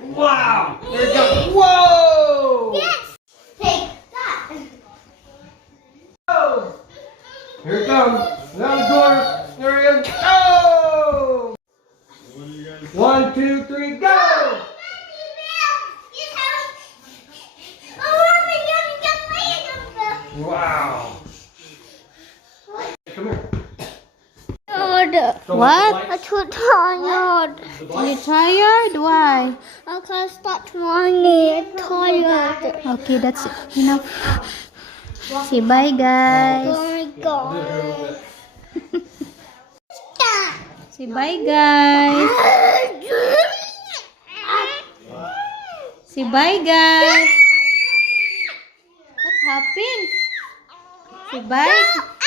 Wow! There it goes. Whoa! Yes! Take that! Whoa! Here it comes. Around the corner. There it is. Go! 1, 2, 3, go! Wow! Come here. What? I'm too tired. You tired? Why? I can't start running. I'm tired. Okay, that's enough. Say bye, guys. Oh my god. Say bye, guys. Say bye, guys. What happened? Say bye.